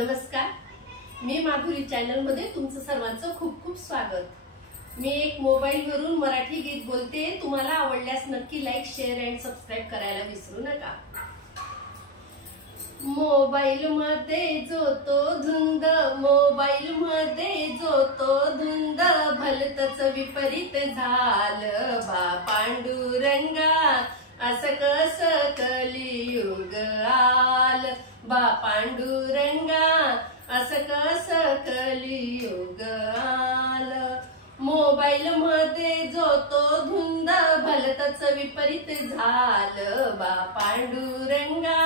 नमस्कार, मी माधुरी चॅनल मध्ये तुमचं सर्वांचं खूप खूप स्वागत। मी एक मोबाईल वरून मराठी गीत बोलते। तुम्हाला आवडल्यास नक्की लाईक, शेअर अँड सबस्क्राइब करायला विसरू नका। मोबाईल मध्ये जो तो धुंद, मोबाईल मध्ये जो तो धुंद, भलतच विपरीत झालं बा पांडुरंगा, असं कसं कलियुग आलं बा पांडुरंगा, असं कसं कलियुग आलं। मोबाईल मध्ये जो तो धुंद, भलतच विपरीत झालं बा पांडुरंगा,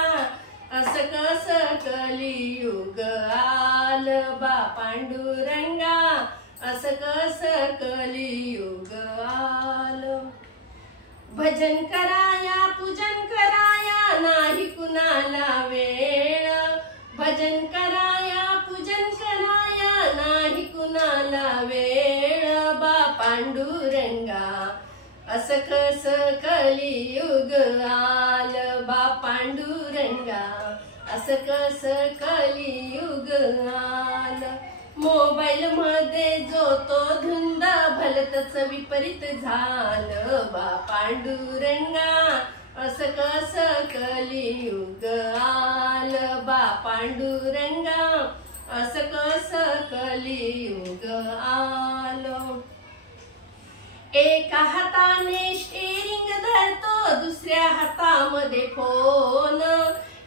असं कसं कलियुग आलं बा पांडुरंगा, असं कसं कलियुग आलं। भजन कराया पूजन कराया नाही कुणाला वेळ, भजन कराया पूजन कराया नाही कुणाला वेळ बा पांडुरंगा, असं कसं कलियुग आलं बा पांडुरंगा, असं कसं कलियुग आलं। मोबाईल मध्ये जो तो धुंद, भलतच विपरीत झालं बा पांडुरंगा, असं कसं कलियुग आलं बा पांडुरंगा, असं कसं कलियुग आलं। एका हाताने स्टीअरिंग धरतो, दुसऱ्या हातामध्ये फोन,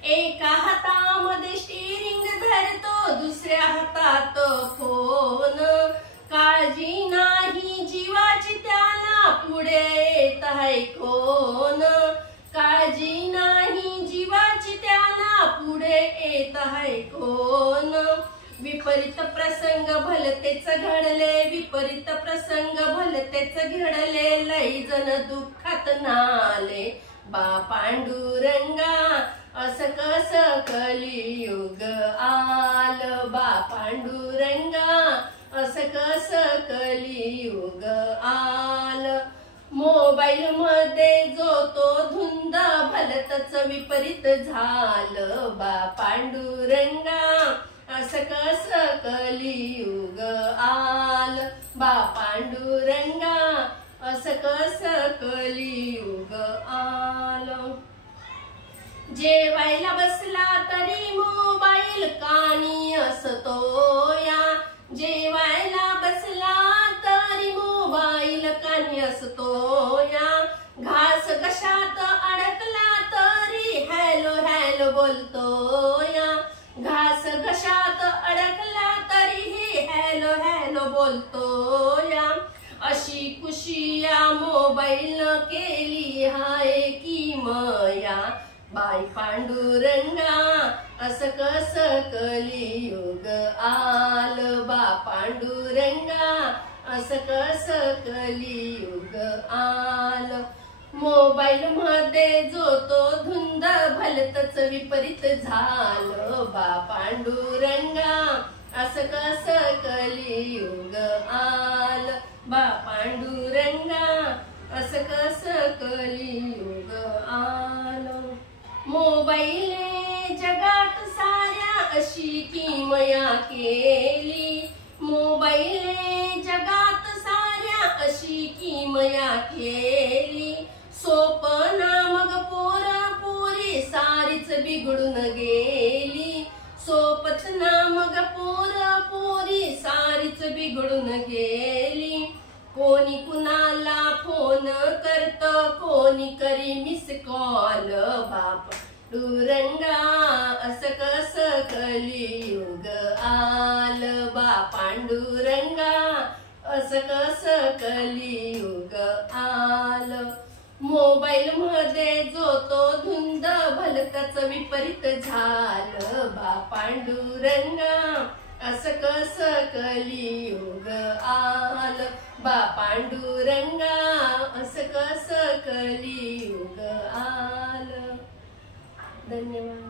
एका हातामध्ये स्टीअरिंग धरतो, दुसऱ्या हातात फोन, काळजी नाही जीवाची त्याला पुढे येत आहे कोण, काळजी नाही जीवाची त्याला पुढे येत आहे कोण। विपरीत प्रसंग भलतेच घडले, विपरीत प्रसंग भलतेच घडले, लई जण दुःखात नाले बा पांडुरंगा, असं कसं कलियुग आलं बा पांडुरंगा, असं कसं कलियुग आलं। मोबाईल मध्ये जो तो धुंद, भलतच विपरीत झालं बा पांडुरंगा, असं कसं कलियुग आलं बा पांडुरंगा, असं कसं कलियुग आलं। जेवायला बसला तरी मोबाईल कानी असतो या, जेवायला बसला तरी मोबाईल कानी असतो या, घास कशात अडकला तरी हॅलो हॅलो बोलतो या, घास घशात अडकला तरीही हॅलो हॅलो बोलतो या। अशी खुशी या मोबाईल केली हाय की मया बाई पांडुरंगा, असं कसं कलियुग आलं बा पांडुरंगा, असं कसं कलियुग आलं। मोबाईल मध्ये जो तो धुंद, भलतच विपरीत झालं बा पांडुरंगा, असं कसं कलियुग आलं बा पांडुरंगा, असं कसं कलियुग आलं। मोबाईलने जगात साऱ्या अशी किमया केली, मोबाईलने जगात साऱ्या अशी किमया केली, सोपना मग पोरं पोरी सारीच बिघडून गेली, सोपच ना मग पोरं पोरी सारीच बिघडून गेली। कोणी कुणाला फोन करत, कोणी करी मिस कॉल बाप पांडुरंगा, असं कसं कलियुग आलं बा पांडुरंगा, असं कसं कलियुग आलं। मोबाईल मध्ये जो तो धुंद, भलतच विपरीत झालं बा पांडुरंगा, असं कसं कलियुग आलं बा पांडुरंगा, असं कसं कलियुग आलं। धन्यवाद।